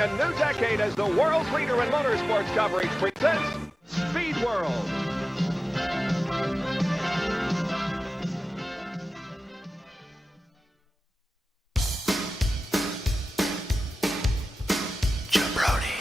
a new decade as the world's leader in motorsports coverage presents Speed World. Jabroni.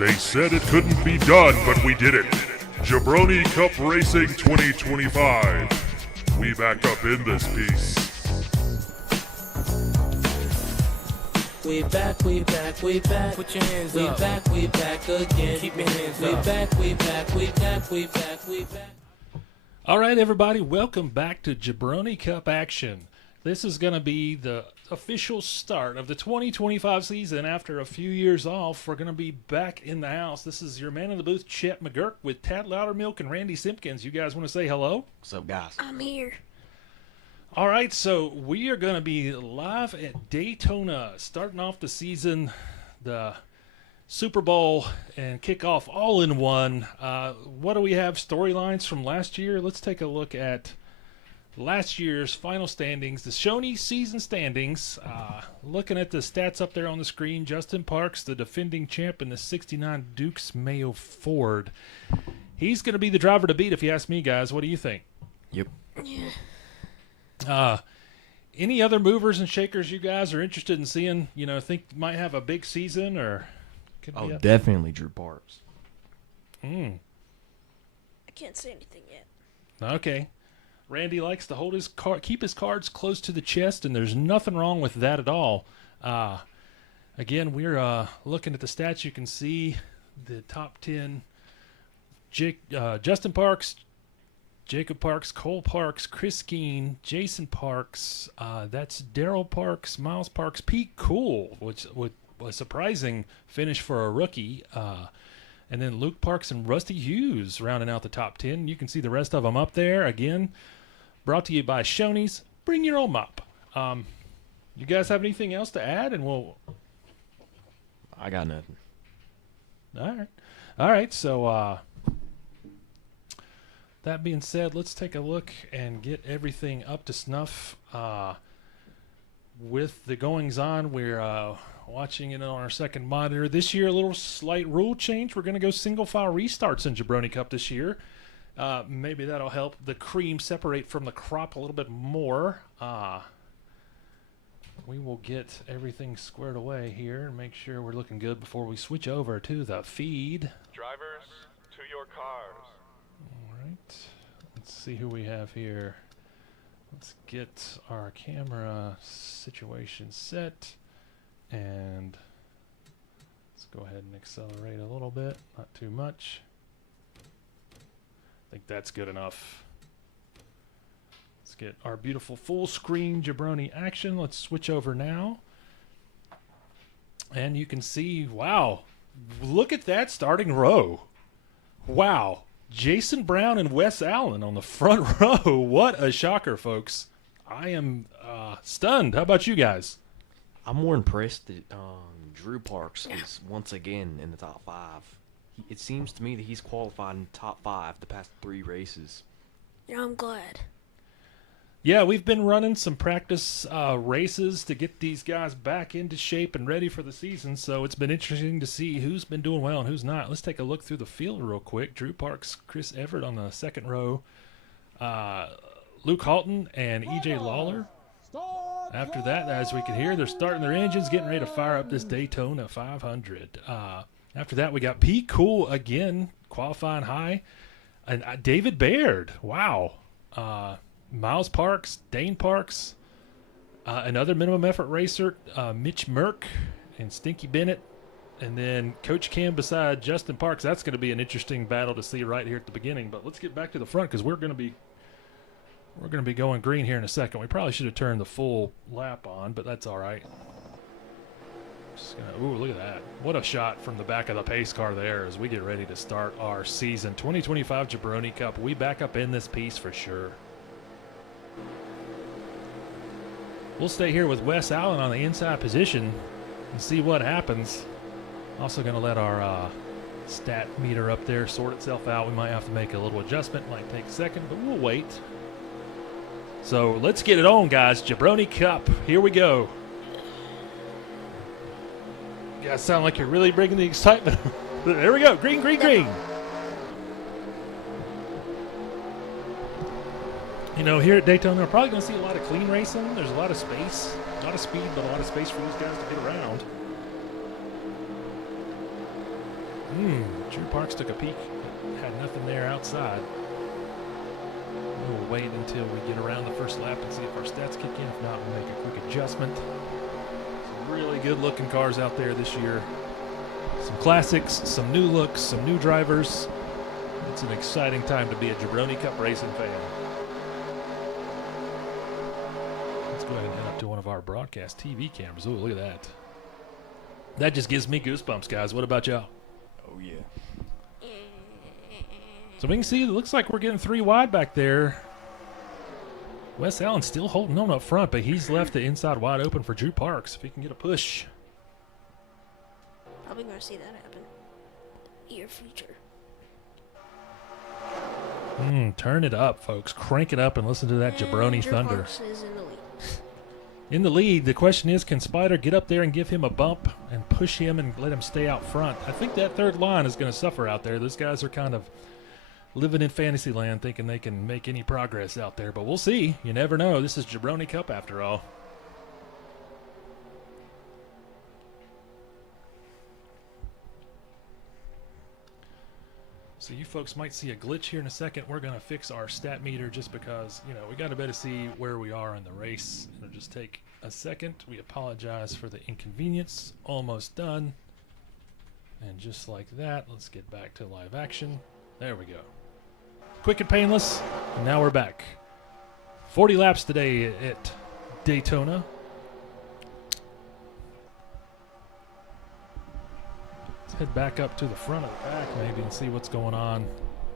They said it couldn't be done, but we did it. Jabroni Cup Racing 2025. We back up in this piece. We back, we back, we back. Put your hands up. We back again. Keep your hands up. We back, we back, we back. All right, everybody, welcome back to Jabroni Cup action. This is going to be the official start of the 2025 season. After a few years off, we're going to be back in the house. This is your man in the booth, Chet McGurk, with Tad Loudermilk and Randy Simpkins. You guys want to say hello? What's up, guys? I'm here. All right, so we are going to be live at Daytona, starting off the season, the Super Bowl, and kick off all in one. What do we have? Storylines from last year? Let's take a look at last year's final standings, the Shoney season standings. Looking at the stats up there on the screen, Justin Parks, the defending champ in the 69 Dukes Mayo Ford. He's going to be the driver to beat if you ask me, guys. What do you think? Yep. Yeah. Any other movers and shakers you guys are interested in seeing, think might have a big season or could be up? Definitely Drew Parks. I can't say anything yet. Okay. Randy likes to hold keep his cards close to the chest, and there's nothing wrong with that at all. Again, we're looking at the stats. You can see the top 10. Justin Parks, Jacob Parks, Cole Parks, Chris Skeen, Jason Parks. That's Daryl Parks, Miles Parks, Pete Cool, which was a surprising finish for a rookie. And then Luke Parks and Rusty Hughes rounding out the top 10. You can see the rest of them up there. Again, brought to you by Shoney's. Bring your own mop. You guys have anything else to add? And I got nothing. All right. So that being said, let's take a look and get everything up to snuff. With the goings-on, we're watching it on our second monitor. This year, a little slight rule change. We're going to go single-file restarts in Jabroni Cup this year. Maybe that'll help the cream separate from the crop a little bit more. We will get everything squared away here and make sure we're looking good before we switch over to the feed. Drivers, to your cars. All right. Let's see who we have here. Let's get our camera situation set. And let's go ahead and accelerate a little bit, not too much. I think that's good enough. Let's get our beautiful full screen Jabroni action. Let's switch over now. And you can see, wow, look at that starting row. Wow. Jason Brown and Wes Allen on the front row. What a shocker, folks. I am stunned. How about you guys? I'm more impressed that Drew Parks is once again in the top 5. It seems to me that he's qualified in the top 5 the past 3 races. Yeah, I'm glad. Yeah, we've been running some practice races to get these guys back into shape and ready for the season, so it's been interesting to see who's been doing well and who's not. Let's take a look through the field real quick. Drew Parks, Chris Everett on the second row, Luke Halton and E.J. Lawler. After that, as we can hear, they're starting their engines, getting ready to fire up this Daytona 500. After that, we got Pete Cool again, qualifying high, and David Baird. Wow. Miles Parks, Dane Parks, another minimum effort racer, Mitch Merck and Stinky Bennett, and then Coach Cam beside Justin Parks. That's going to be an interesting battle to see right here at the beginning. But let's get back to the front because we're going to be going green here in a second. We probably should have turned the full lap on, but that's all right. Ooh, look at that. What a shot from the back of the pace car there as we get ready to start our season 2025 Jabroni Cup. We back up in this piece for sure. We'll stay here with Wes Allen on the inside position and see what happens. Also going to let our stat meter up there sort itself out. We might have to make a little adjustment. Might take a second, but we'll wait. So let's get it on, guys. Jabroni Cup. Here we go. You guys sound like you're really bringing the excitement. There we go. Green, green, green. You know, here at Daytona, we're probably going to see a lot of clean racing. There's a lot of space, a lot of speed, but a lot of space for these guys to get around. Drew Parks took a peek. Had nothing there outside. We'll wait until we get around the first lap and see if our stats kick in. If not, we'll make a quick adjustment. Some really good-looking cars out there this year. Some classics, some new looks, some new drivers. It's an exciting time to be a Jabroni Cup racing fan. Let's go ahead and head up to one of our broadcast TV cameras. Oh, look at that. That just gives me goosebumps, guys. What about y'all? Oh, yeah. So we can see it looks like we're getting 3 wide back there. Wes Allen's still holding on up front, but he's left the inside wide open for Drew Parks if he can get a push. Probably gonna see that happen. Near future. Turn it up, folks. Crank it up and listen to that Jabroni Drew thunder. Parks is in the lead. In the lead, the question is, can Spider get up there and give him a bump and push him and let him stay out front? I think that third line is going to suffer out there. Those guys are kind of living in fantasy land thinking they can make any progress out there, but we'll see. You never know. This is Jabroni Cup after all. So you folks might see a glitch here in a second. We're going to fix our stat meter just because, you know, we got to better see where we are in the race. It'll just take a second. We apologize for the inconvenience. Almost done. And just like that, let's get back to live action. There we go. Quick and painless. And now we're back. 40 laps today at Daytona. Let's head back up to the front of the pack maybe and see what's going on.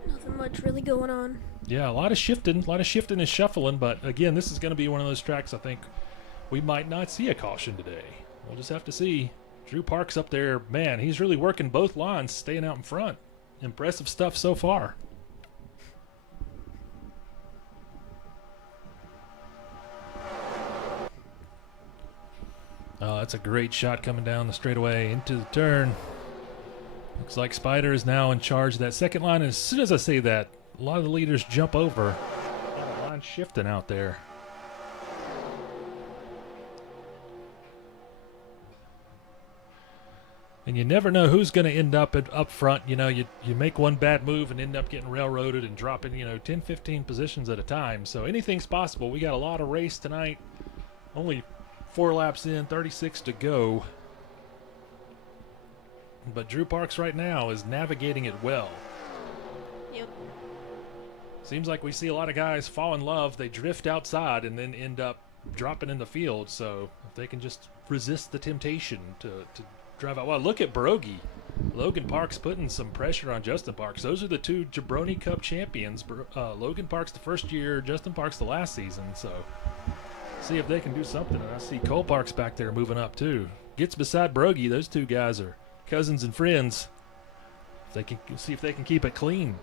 Nothing much really going on. Yeah, a lot of shifting and shuffling, but again, this is going to be one of those tracks I think we might not see a caution today. We'll just have to see. Drew Parks up there, man, he's really working both lines, staying out in front. Impressive stuff so far. Oh, that's a great shot coming down the straightaway into the turn. Looks like Spider is now in charge of that second line. And as soon as I say that, a lot of the leaders jump over. A lot of line shifting out there. And you never know who's going to end up up front. You know, you make one bad move and end up getting railroaded and dropping, 10, 15 positions at a time. So anything's possible. We got a lot of race tonight. Only 4 laps in, 36 to go. But Drew Parks right now is navigating it well. Yep. Seems like we see a lot of guys fall in love. They drift outside and then end up dropping in the field. So if they can just resist the temptation to drive out. Well, look at Brogy. Logan Parks putting some pressure on Justin Parks. Those are the 2 Jabroni Cup champions. Logan Parks the first year, Justin Parks the last season. So see if they can do something. And I see Cole Parks back there moving up too. Gets beside Brogy. Those 2 guys are cousins and friends. If they can see if they can keep it clean.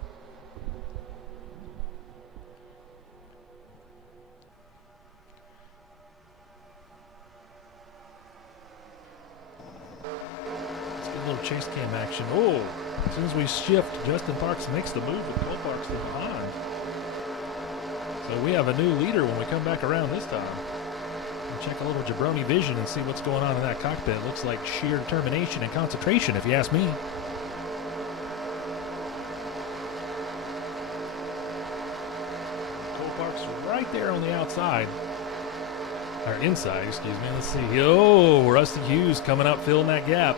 Let's get a little chase cam action. Oh, as soon as we shift, Justin Parks makes the move with Cole Parks in behind. So we have a new leader when we come back around this time. Check a little Jabroni vision and see what's going on in that cockpit. It looks like sheer determination and concentration, if you ask me. Cole Parks right there on the outside. Or inside, excuse me. Let's see. Oh, Rusty Hughes coming up, filling that gap.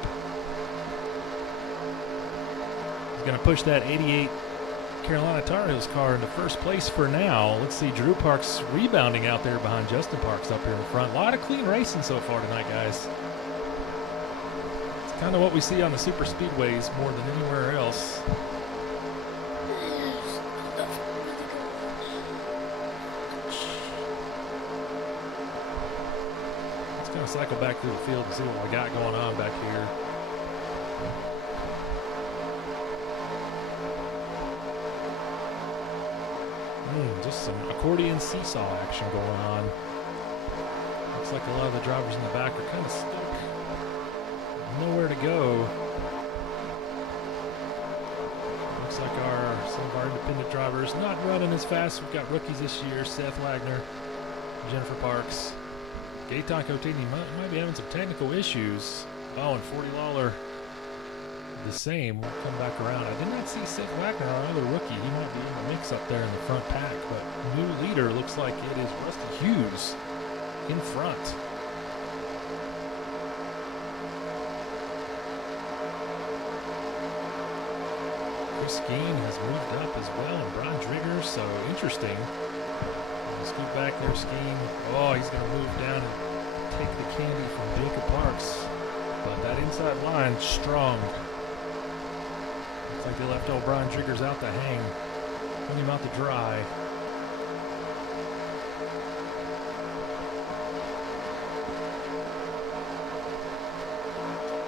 He's going to push that 88 Carolina Tar Heels car into first place for now. Let's see Drew Parks rebounding out there behind Justin Parks up here in front. A lot of clean racing so far tonight, guys. It's kind of what we see on the super speedways more than anywhere else. Let's kind of cycle back through the field and see what we got going on back here. Just some accordion seesaw action going on. Looks like a lot of the drivers in the back are kind of stuck. Nowhere to go. Looks like some of our independent drivers not running as fast. We've got rookies this year, Seth Wagner, Jennifer Parks. Gaetan Cotini might be having some technical issues. Oh, and 40 Lawler the same. We'll come back around. I did not see Seth Wagner, our other rookie. He might be in the mix up there in the front pack, but new leader looks like it is Rusty Hughes in front. Chris Skeen has moved up as well, and Brian Drigger, so interesting. Scoot back there, Skeen. Oh, he's going to move down and take the candy from Jacob Parks. But that inside line, strong. Looks like they left old Brian Driggers out to hang. Put him out to dry.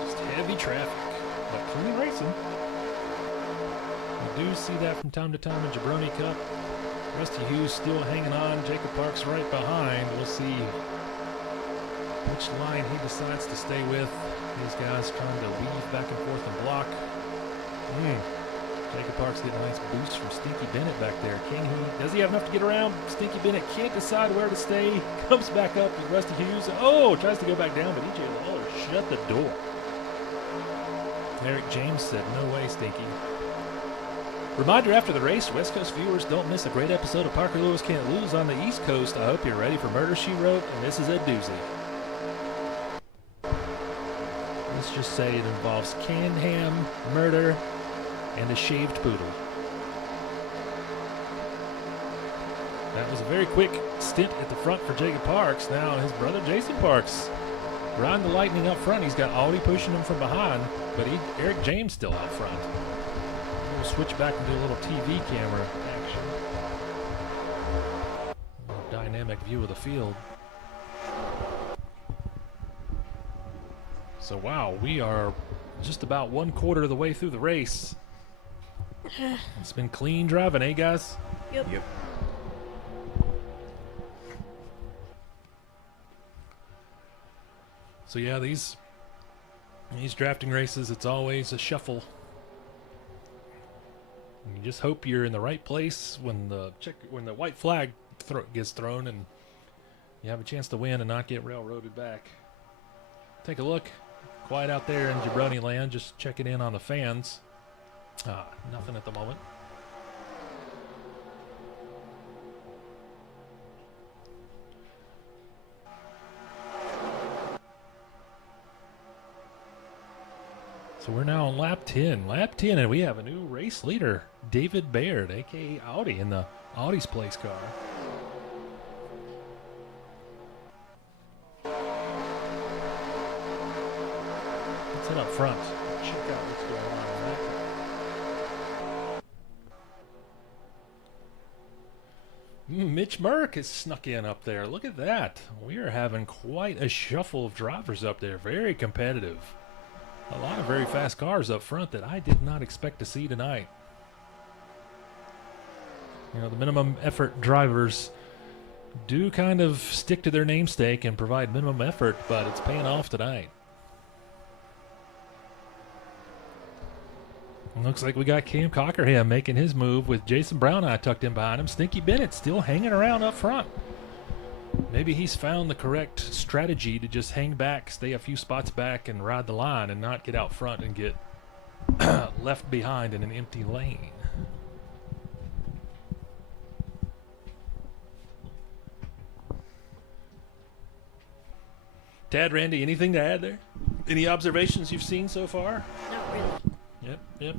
Just heavy traffic, but clean racing. We do see that from time to time in Jabroni Cup. Rusty Hughes still hanging on. Jacob Parks right behind. We'll see which line he decides to stay with. These guys trying to weave back and forth and block. Jacob Parks getting a nice boost from Stinky Bennett back there. Does he have enough to get around? Stinky Bennett can't decide where to stay. Comes back up with Rusty Hughes. Oh, tries to go back down, but EJ Lawler shut the door. Eric James said, no way, Stinky. Reminder after the race, West Coast viewers, don't miss a great episode of Parker Lewis Can't Lose on the East Coast. I hope you're ready for Murder, She Wrote, and this is a doozy. Let's just say it involves canned ham, murder, and a shaved poodle. That was a very quick stint at the front for Jacob Parks. Now his brother Jason Parks riding the Lightning up front. He's got Audi pushing him from behind, but Eric James still out front. We'll switch back and do a little TV camera action. A dynamic view of the field. So wow, we are just about 1/4 of the way through the race. It's been clean driving, eh, guys? Yep. So yeah, these drafting races, it's always a shuffle. And you just hope you're in the right place when the white flag gets thrown, and you have a chance to win and not get railroaded back. Take a look. Quiet out there in Jabroni land, just checking in on the fans. Nothing at the moment. So we're now on lap 10. Lap 10, and we have a new race leader, David Baird, a.k.a. Audi, in the Audi's place car. Let's head up front. Check out what's going on in that. Mitch Merck has snuck in up there. Look at that. We are having quite a shuffle of drivers up there. Very competitive. A lot of very fast cars up front that I did not expect to see tonight. You know, the minimum effort drivers do kind of stick to their namesake and provide minimum effort, but it's paying off tonight. Looks like we got Cam Cockerham making his move with Jason Brown tucked in behind him. Stinky Bennett still hanging around up front. Maybe he's found the correct strategy to just hang back, stay a few spots back, and ride the line and not get out front and get left behind in an empty lane. Tad, Randy, anything to add there? Any observations you've seen so far? Not really. Yep.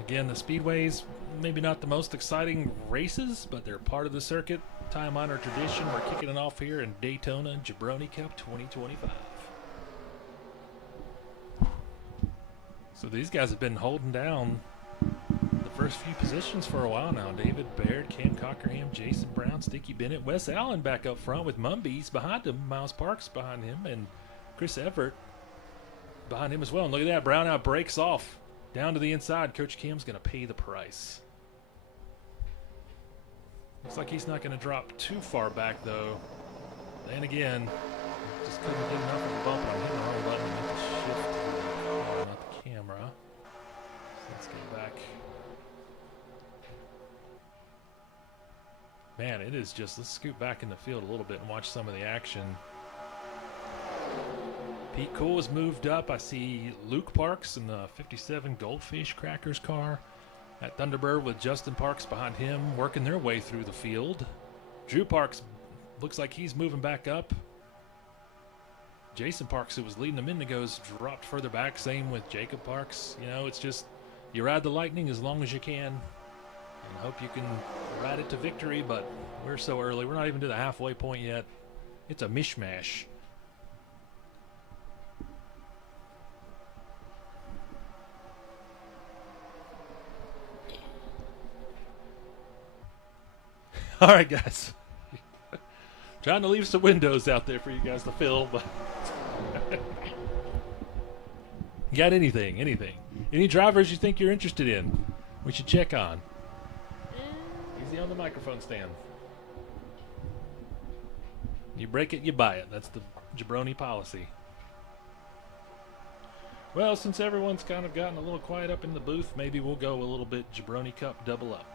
Again, the speedways, maybe not the most exciting races, but they're part of the circuit. Time-honored tradition. We're kicking it off here in Daytona Jabroni Cup 2025. So these guys have been holding down the first few positions for a while now. David Baird, Cam Cockerham, Jason Brown, Stinky Bennett, Wes Allen back up front with Mumbies behind him, Miles Parks behind him, and Chris Everett behind him as well. And look at that, Brown out breaks off down to the inside. Coach Cam's going to pay the price. Looks like he's not going to drop too far back, though. Then again, just couldn't get enough of a bump on him. The wrong button and make the shift to the car, not the camera. So let's get back. Man, it is just, let's scoot back in the field a little bit and watch some of the action. Pete Cole has moved up. I see Luke Parks in the 57 Goldfish Crackers car at Thunderbird with Justin Parks behind him working their way through the field. Drew Parks looks like he's moving back up. Jason Parks, who was leading a minute ago, has dropped further back. Same with Jacob Parks. You know, it's just you ride the lightning as long as you can and hope you can ride it to victory, but we're so early. We're not even to the halfway point yet. It's a mishmash. All right, guys. Trying to leave some windows out there for you guys to fill, but you got anything? Any drivers you think you're interested in? We should check on. Easy on the microphone stand. You break it, you buy it. That's the Jabroni policy. Well, since everyone's kind of gotten a little quiet up in the booth, maybe we'll go a little bit Jabroni Cup double up.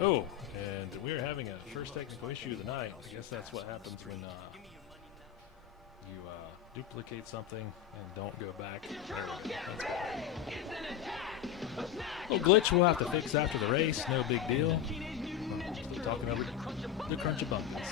Oh, and we're having a first technical issue of the night. I guess that's what happens when you duplicate something and don't go back. Little glitch we'll have to fix after the race. No big deal. Still talking over the crunchy bumpers.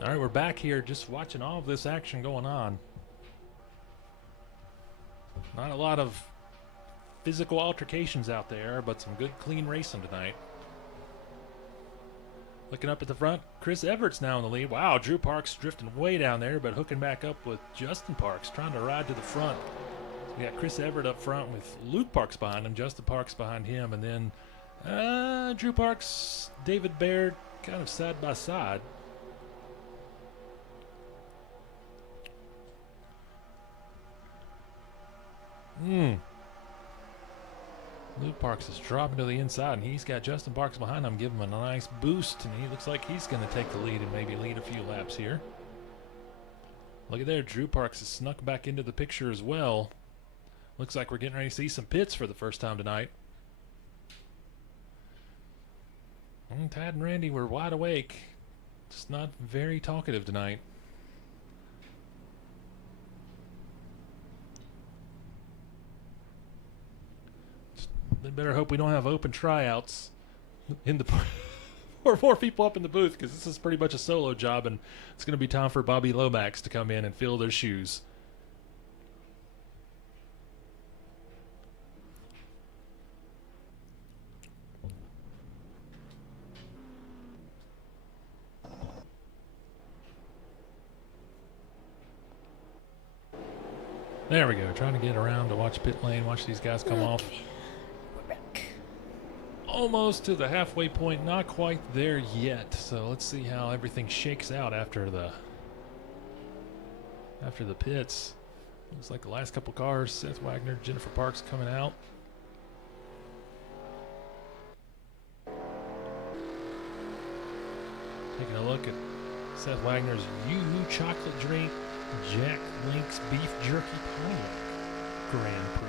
All right, we're back here just watching all of this action going on. Not a lot of physical altercations out there, but some good, clean racing tonight. Looking up at the front, Chris Everett's now in the lead. Wow, Drew Parks drifting way down there, but hooking back up with Justin Parks, trying to ride to the front. So we got Chris Everett up front with Luke Parks behind him, Justin Parks behind him, and then Drew Parks, David Baird, kind of side by side. Luke Parks is dropping to the inside, and he's got Justin Parks behind him, giving him a nice boost, and he looks like he's going to take the lead and maybe lead a few laps here. Look at there, Drew Parks has snuck back into the picture as well. Looks like we're getting ready to see some pits for the first time tonight. And Tad and Randy were wide awake, just not very talkative tonight. They better hope we don't have open tryouts in the or more people up in the booth, because this is pretty much a solo job, and it's going to be time for Bobby Lomax to come in and fill their shoes. There we go. Trying to get around to watch pit lane, watch these guys come off. Almost to the halfway point, not quite there yet. So let's see how everything shakes out after the pits. Looks like the last couple cars, Seth Wagner, Jennifer Parks coming out. Taking a look at Seth Wagner's Yoo-Hoo chocolate drink, Jack Link's beef jerky pie Grand Prix.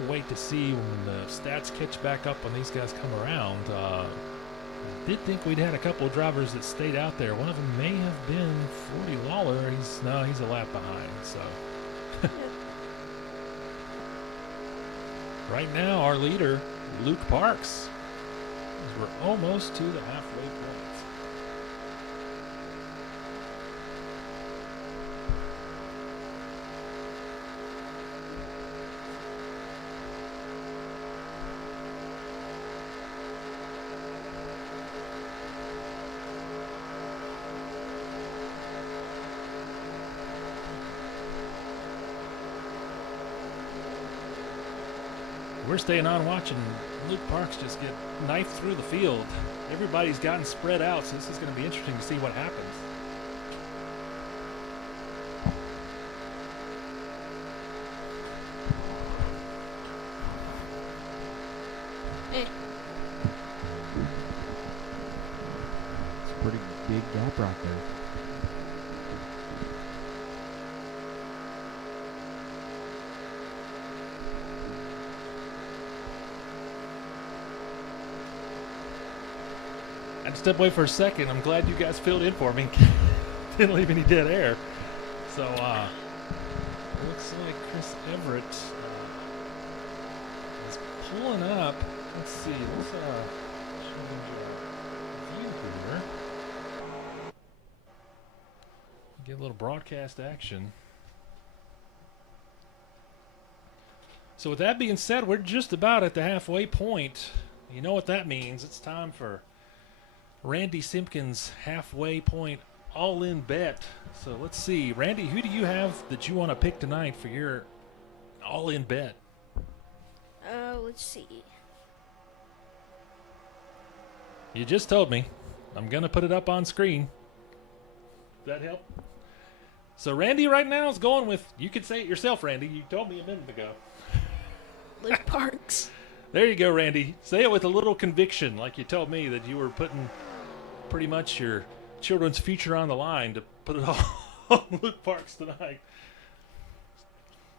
We'll wait to see when the stats catch back up when these guys come around. I did think we'd had a couple of drivers that stayed out there. One of them may have been 40 Lawler. He's a lap behind. So right now, our leader, Luke Parks, as we're almost to the halfway point. We're staying on watching Luke Parks just get knifed through the field. Everybody's gotten spread out, so this is going to be interesting to see what happens. It's a pretty big gap right there. I had to step away for a second. I'm glad you guys filled in for me. Didn't leave any dead air. So, looks like Chris Everett is pulling up. Let's see. Let's change our view here. Get a little broadcast action. So with that being said, we're just about at the halfway point. You know what that means. It's time for Randy Simpkins' halfway point all-in bet. So let's see. Randy, who do you have that you want to pick tonight for your all-in bet? Let's see. You just told me. I'm going to put it up on screen. Does that help? So Randy right now is going with, you could say it yourself, Randy. You told me a minute ago. Luke Parks. There you go, Randy. Say it with a little conviction, like you told me that you were putting pretty much your children's future on the line to put it all on Luke Parks tonight.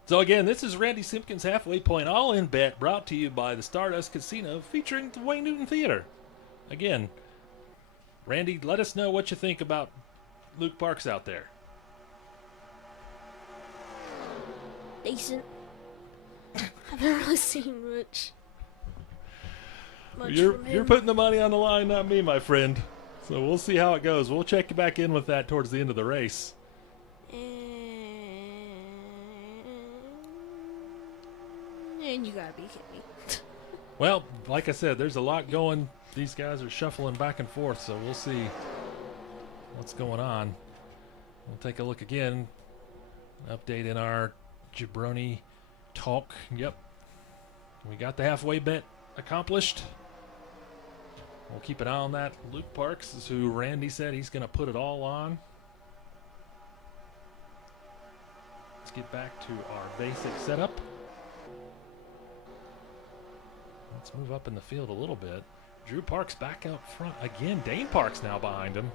So again, this is Randy Simpkins' halfway point all-in bet, brought to you by the Stardust Casino, featuring the Wayne Newton Theater. Again, Randy, let us know what you think about Luke Parks out there. Decent. I've never really seen much You're from him. putting the money on the line, not me, my friend. So we'll see how it goes. We'll check back in with that towards the end of the race. And you gotta be kidding me. Well, like I said, there's a lot going. These guys are shuffling back and forth, so we'll see what's going on. We'll take a look again. Update in our Jabroni talk. Yep. We got the halfway bet accomplished. We'll keep an eye on that. Luke Parks is who Randy said he's going to put it all on. Let's get back to our basic setup. Let's move up in the field a little bit. Drew Parks back out front again. Dane Parks now behind him.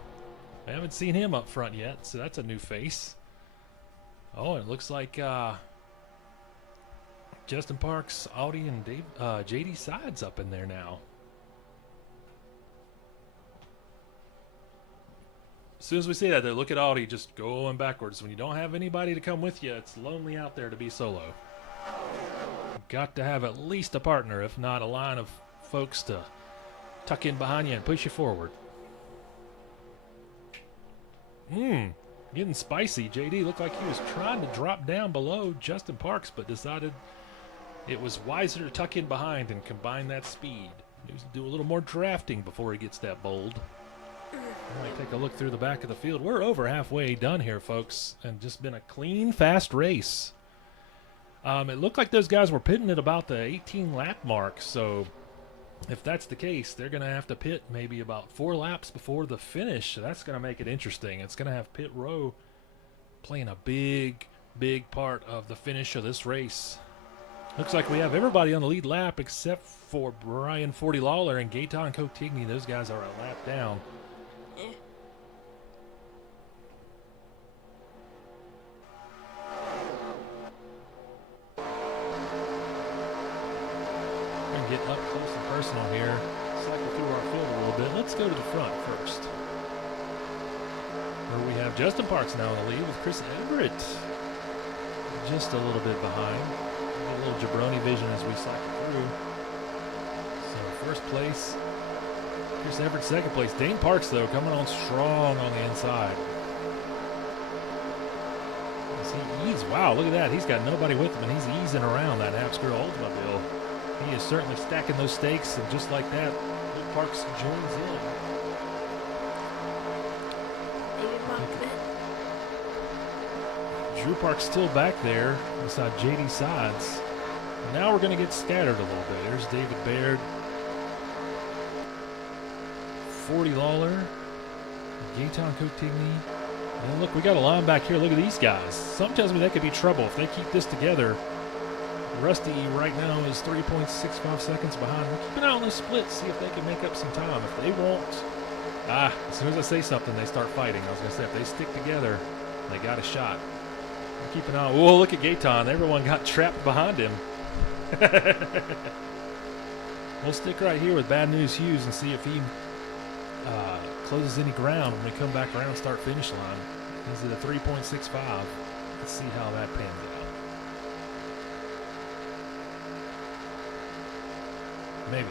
I haven't seen him up front yet, so that's a new face. Oh, it looks like Justin Parks, Audi, and JD Sides up in there now. As soon as we see that, they look at Audi just going backwards. When you don't have anybody to come with you, it's lonely out there to be solo. You've got to have at least a partner, if not a line of folks to tuck in behind you and push you forward. Getting spicy. JD looked like he was trying to drop down below Justin Parks, but decided it was wiser to tuck in behind and combine that speed. He needs to do a little more drafting before he gets that bold. I might take a look through the back of the field. We're over halfway done here, folks, and just been a clean, fast race. It looked like those guys were pitting at about the 18-lap mark, so if that's the case, they're going to have to pit maybe about 4 laps before the finish. So that's going to make it interesting. It's going to have pit row playing a big, big part of the finish of this race. Looks like we have everybody on the lead lap except for Brian 40 Lawler and Gaetan Cotigny. Those guys are a lap down. Get up close and personal here. Cycle through our field a little bit. Let's go to the front first, where we have Justin Parks now in the lead with Chris Everett just a little bit behind. A little Jabroni vision as we cycle through. So first place, Chris Everett. Second place, Dane Parks though coming on strong on the inside. As he eases, wow, look at that. He's got nobody with him and he's easing around that Habsburg Oldsmobile. He is certainly stacking those stakes, and just like that, Luke Parks joins in. Drew Parks still back there beside JD Sides. Now we're going to get scattered a little bit. There's David Baird. 40 Lawler. Gaetan Cotigny. And look, we got a line back here. Look at these guys. Something tells me that could be trouble if they keep this together. Rusty right now is 3.65 seconds behind. We'll keep an eye on this split, see if they can make up some time. If they won't, as soon as I say something, they start fighting. I was going to say, if they stick together, they got a shot. We'll keep an eye on. Whoa, look at Gaetan. Everyone got trapped behind him. We'll stick right here with Bad News Hughes and see if he closes any ground when we come back around and start finish line. He's at a 3.65. Let's see how that pans out. Maybe.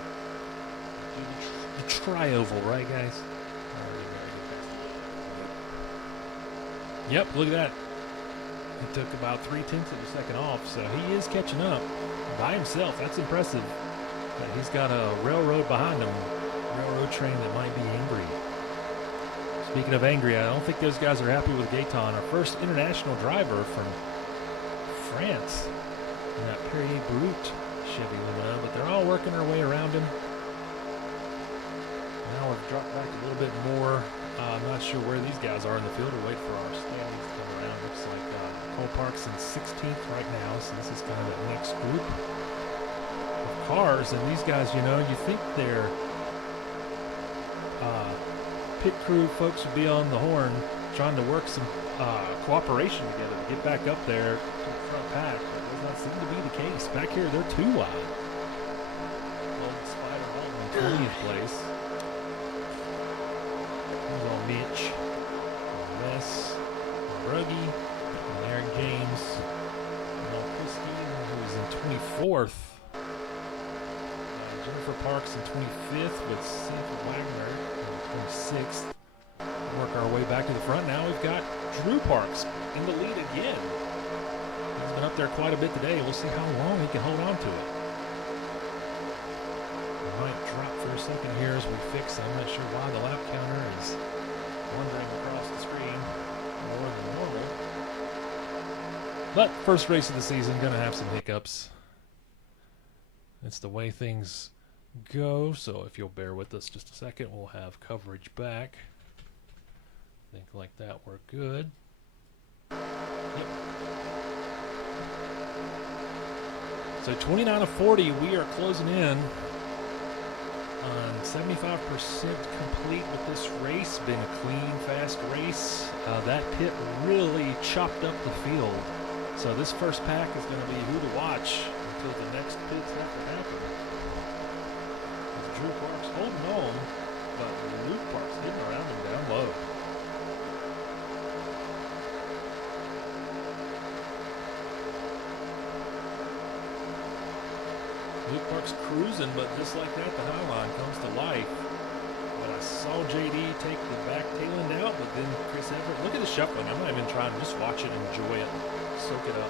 The tri-oval, right, guys? Yep, look at that. He took about 0.3 of a second off, so he is catching up by himself. That's impressive. But he's got a railroad behind him, railroad train that might be angry. Speaking of angry, I don't think those guys are happy with Gaetan, our first international driver from France in that Perrier Brute Chevy Lumina, but they're all working their way around him. Now we've dropped back a little bit more. I'm not sure where these guys are in the field. We'll wait for our standings to come around. Looks like Cole Park's in 16th right now, so this is kind of the next group of cars. And these guys, you know, you think they're pit crew folks would be on the horn trying to work some cooperation together to get back up there to the front pack. But it does not seem to be the case. Back here, they're too wide. Golden Spider Holton in 20th place. There's old Mitch, Wes, Bruggy, and Eric James, and old Christine, who's in 24th. Jennifer Parks in 25th with Sanford Wagner in 26th. Work our way back to the front. Now we've got Drew Parks in the lead again. He's been up there quite a bit today. We'll see how long he can hold on to it. We might drop for a second here as we fix. I'm not sure why the lap counter is wandering across the screen more than normal. But first race of the season, gonna have some hiccups. It's the way things go, so if you'll bear with us just a second, we'll have coverage back. I think like that we're good. Yep. So 29 of 40, we are closing in on 75% complete with this race. Been a clean, fast race. That pit really chopped up the field. So this first pack is going to be who to watch until the next pits have to happen. Drew Parks holding on, but Luke Parks hitting around him down low. Luke Parks cruising, but just like that, the high line comes to life. But I saw JD take the back tail end out, but then Chris Everett, look at the shuffling. I'm not even trying to just watch it and enjoy it, soak it up.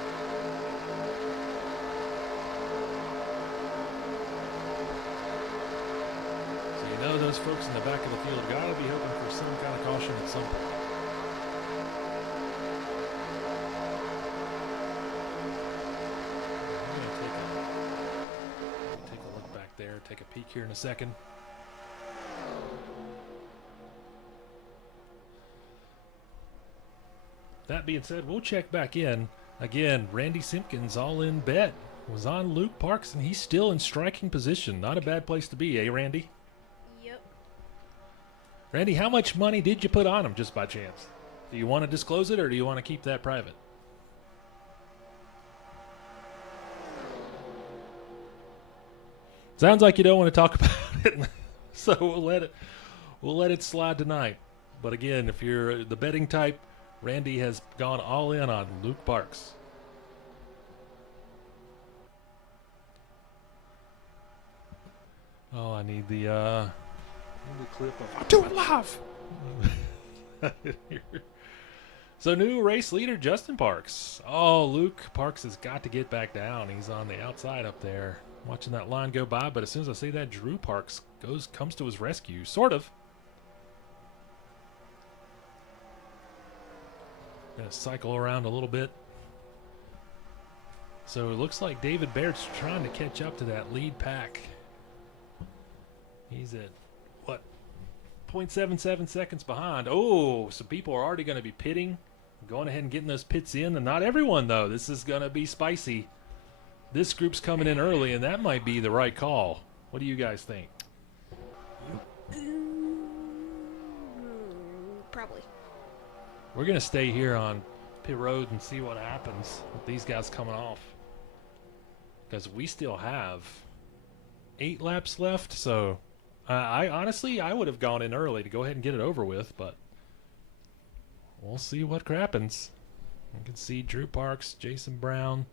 Those folks in the back of the field got to be hoping for some kind of caution at some point. I'm going to take a look back there, take a peek here in a second. That being said, we'll check back in. Again, Randy Simpkins all in bet was on Luke Parks, and he's still in striking position. Not a bad place to be, eh, Randy? Randy, how much money did you put on him just by chance? Do you want to disclose it or do you want to keep that private? Sounds like you don't want to talk about it. So we'll let it slide tonight. But again, if you're the betting type, Randy has gone all in on Luke Parks. Oh, I need the clip of I'm doing live. So new race leader Justin Parks. Oh, Luke Parks has got to get back down. He's on the outside up there, watching that line go by. But as soon as I see that, Drew Parks comes to his rescue, sort of. Gonna cycle around a little bit. So it looks like David Baird's trying to catch up to that lead pack. He's at, what, 0.77 seconds behind. Oh, some people are already going to be pitting, going ahead and getting those pits in. And not everyone, though. This is going to be spicy. This group's coming in early, and that might be the right call. What do you guys think? Probably. We're going to stay here on pit road and see what happens with these guys coming off. Because we still have 8 laps left, so I honestly, I would have gone in early to go ahead and get it over with, but we'll see what happens. You can see Drew Parks, Jason Brown.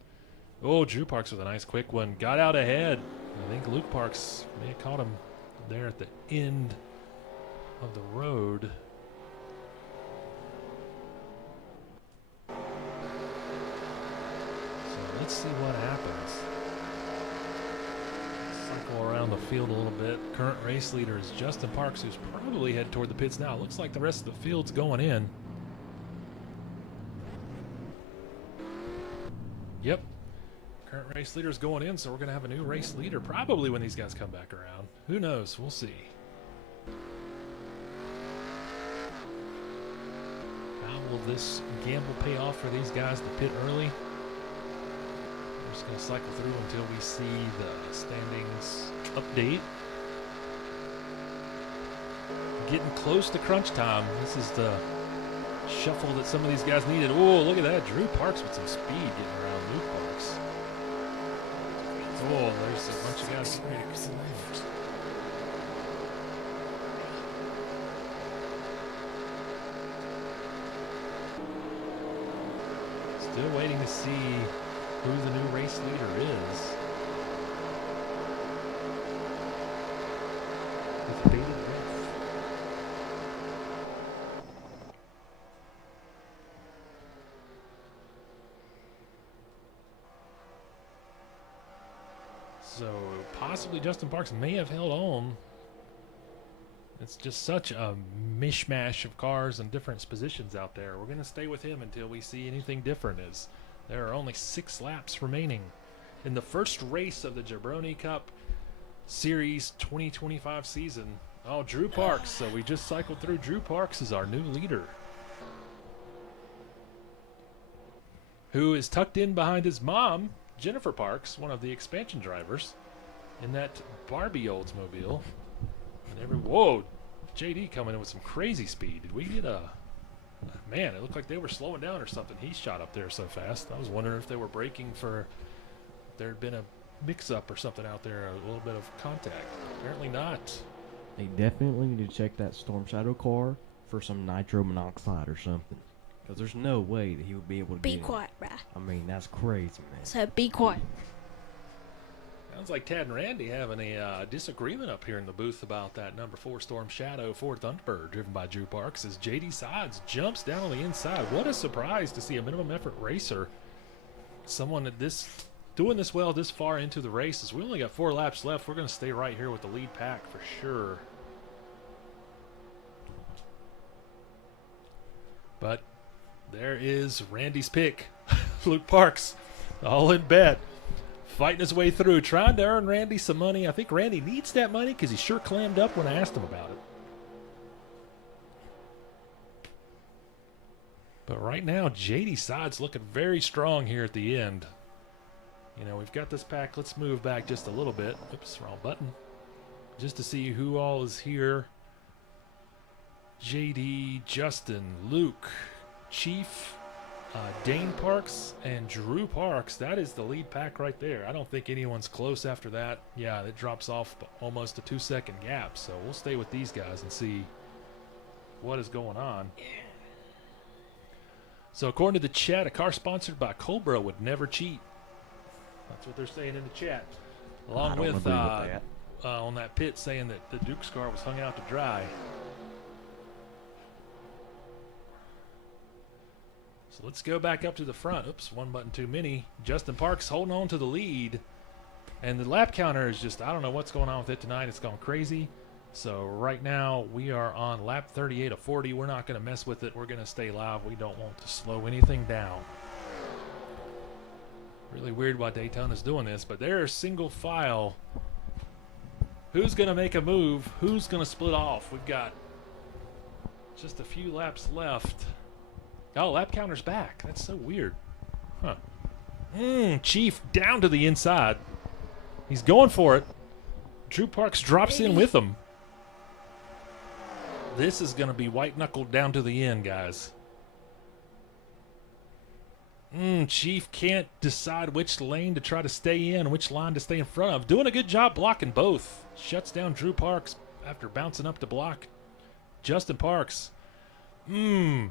Oh, Drew Parks with a nice quick one. Got out ahead. I think Luke Parks may have caught him there at the end of the road. So let's see what happens. Cycle around the field a little bit. Current race leader is Justin Parks, who's probably headed toward the pits now. Looks like the rest of the field's going in. Yep. Current race leader's going in, so we're going to have a new race leader probably when these guys come back around. Who knows? We'll see. How will this gamble pay off for these guys to pit early? We're just going to cycle through until we see the standings update. Getting close to crunch time. This is the shuffle that some of these guys needed. Oh, look at that. Drew Parks with some speed getting around Luke Parks. Oh, there's a bunch of guys getting ready to come in. Still waiting to see who the new race leader is. With bated breath. So possibly Justin Parks may have held on. It's just such a mishmash of cars and different positions out there. We're going to stay with him until we see anything different, as there are only 6 laps remaining in the first race of the Jabroni Cup Series 2025 season. Oh, Drew Parks. So we just cycled through. Drew Parks is our new leader, who is tucked in behind his mom, Jennifer Parks, one of the expansion drivers, in that Barbie Oldsmobile. And whoa, JD coming in with some crazy speed. Did we get a... Man, it looked like they were slowing down or something. He shot up there so fast. I was wondering if they were braking for... If there had been a mix-up or something out there, a little bit of contact. Apparently not. They definitely need to check that Storm Shadow car for some nitro monoxide or something. Because there's no way that he would be able to Be get quiet, bruh. I mean, that's crazy, man. So be quiet. Sounds like Tad and Randy having a disagreement up here in the booth about that number 4 Storm Shadow Ford Thunderbird driven by Drew Parks as JD Sides jumps down on the inside. What a surprise to see a minimum effort racer, someone at this doing this well this far into the races. We only got 4 laps left. We're going to stay right here with the lead pack for sure. But there is Randy's pick. Luke Parks, all in bet. Fighting his way through, trying to earn Randy some money. I think Randy needs that money because he sure clammed up when I asked him about it. But right now, JD Side's looking very strong here at the end. You know, we've got this pack. Let's move back just a little bit. Oops, wrong button. Just to see who all is here. JD, Justin, Luke, Chief, Dane Parks, and Drew Parks. That is the lead pack right there. I don't think anyone's close after that. Yeah, it drops off almost a 2-second gap. So we'll stay with these guys and see what is going on. So according to the chat, a car sponsored by Cobra would never cheat. That's what they're saying in the chat. Along with on that pit saying that the Duke's car was hung out to dry. So let's go back up to the front. Oops, one button too many. Justin Parks holding on to the lead. And the lap counter is just, I don't know what's going on with it tonight. It's gone crazy. So right now we are on lap 38 of 40. We're not going to mess with it. We're going to stay live. We don't want to slow anything down. Really weird why Daytona's doing this, but they're single file. Who's going to make a move? Who's going to split off? We've got just a few laps left. Oh, lap counter's back. That's so weird. Huh. Chief down to the inside. He's going for it. Drew Parks drops in with him. This is going to be white-knuckled down to the end, guys. Chief can't decide which lane to try to stay in, which line to stay in front of. Doing a good job blocking both. Shuts down Drew Parks after bouncing up to block Justin Parks. The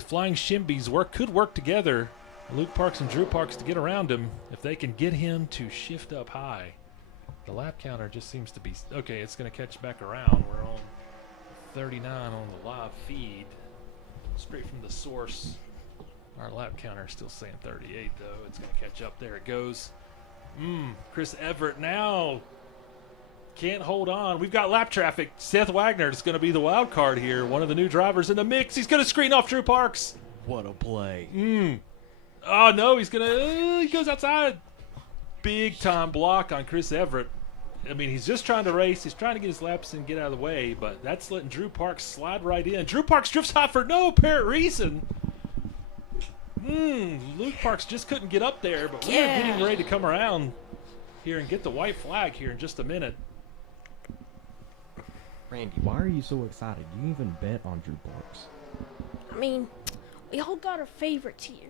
flying shimbies could work together. Luke Parks and Drew Parks to get around him if they can get him to shift up high. The lap counter just seems to be... Okay, it's going to catch back around. We're on 39 on the live feed. Straight from the source. Our lap counter is still saying 38, though. It's going to catch up. There it goes. Chris Everett now can't hold on. We've got lap traffic. Seth Wagner is going to be the wild card here. One of the new drivers in the mix. He's going to screen off Drew Parks. What a play. Oh, no, he's going to... he goes outside. Big-time block on Chris Everett. I mean, he's just trying to race. He's trying to get his laps and get out of the way, but that's letting Drew Parks slide right in. Drew Parks drifts hot for no apparent reason. Luke Parks just couldn't get up there, but we're getting ready to come around here and get the white flag here in just a minute. Randy, why are you so excited? You even bet on Drew Parks. I mean, we all got our favorites here.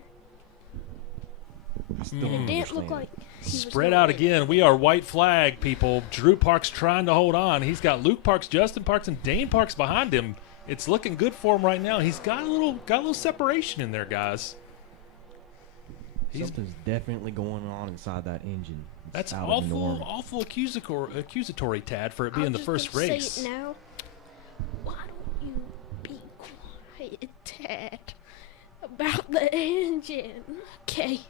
I still And don't it didn't understand look like he was Spread gonna out win. again. We are white flag, people. Drew Parks trying to hold on. He's got Luke Parks, Justin Parks, and Dane Parks behind him. It's looking good for him right now. He's got a little separation in there, guys. Something's definitely going on inside that engine. It's That's out of the norm. awful accusatory, Tad, for it being the first I'm just gonna race. say it now. Why don't you be quiet, Tad, about the engine? Okay,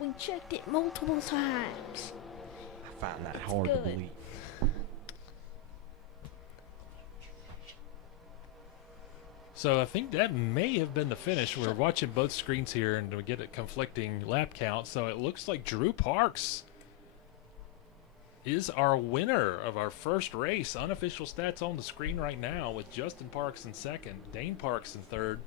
we checked it multiple times. I find that hard to good. believe. So I think that may have been the finish. We're watching both screens here, and we get a conflicting lap count. So it looks like Drew Parks is our winner of our first race. Unofficial stats on the screen right now with Justin Parks in second, Dane Parks in third,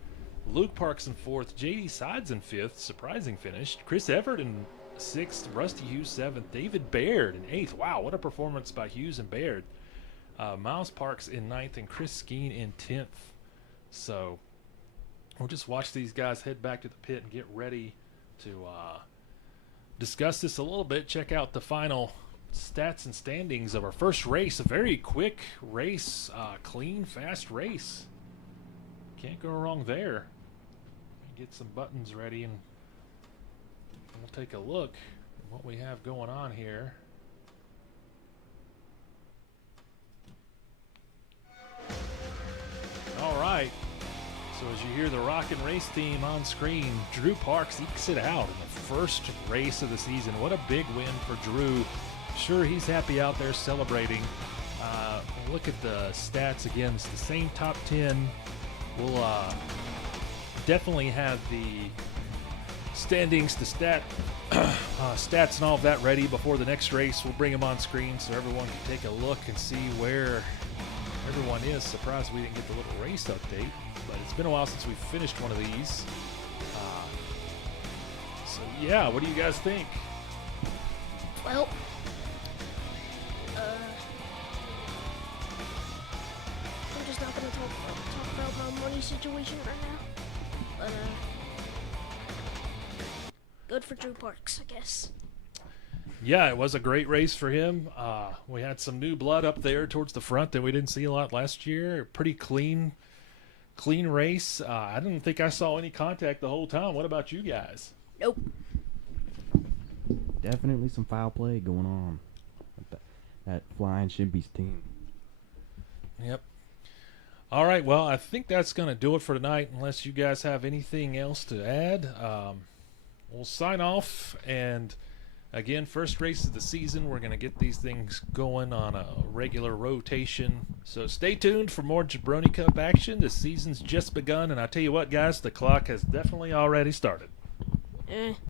Luke Parks in fourth, JD Sides in fifth, surprising finish, Chris Everett in sixth, Rusty Hughes seventh, David Baird in eighth. Wow, what a performance by Hughes and Baird. Miles Parks in ninth and Chris Skeen in 10th. So we'll just watch these guys head back to the pit and get ready to discuss this a little bit. Check out the final stats and standings of our first race. A very quick race, clean, fast race. Can't go wrong there. Get some buttons ready and we'll take a look at what we have going on here. All right. So as you hear the Rockin' Race team on screen, Drew Parks ekes it out in the first race of the season. What a big win for Drew. Sure, he's happy out there celebrating. Look at the stats again. It's the same top 10. We'll definitely have the standings, the stats and all of that ready before the next race. We'll bring them on screen so everyone can take a look and see where everyone is. Surprised we didn't get the little race update, but it's been a while since we've finished one of these. So yeah, what do you guys think? Well, I'm just not gonna talk about my money situation right now. But good for Drew Parks, I guess. Yeah, it was a great race for him. We had some new blood up there towards the front that we didn't see a lot last year. Pretty clean race. I didn't think I saw any contact the whole time. What about you guys? Nope. Definitely some foul play going on with that Flying Shimbies team. Yep. All right, well, I think that's going to do it for tonight, unless you guys have anything else to add. We'll sign off, and again, first race of the season. We're going to get these things going on a regular rotation. So stay tuned for more Jabroni Cup action. The season's just begun, and I tell you what, guys, the clock has definitely already started.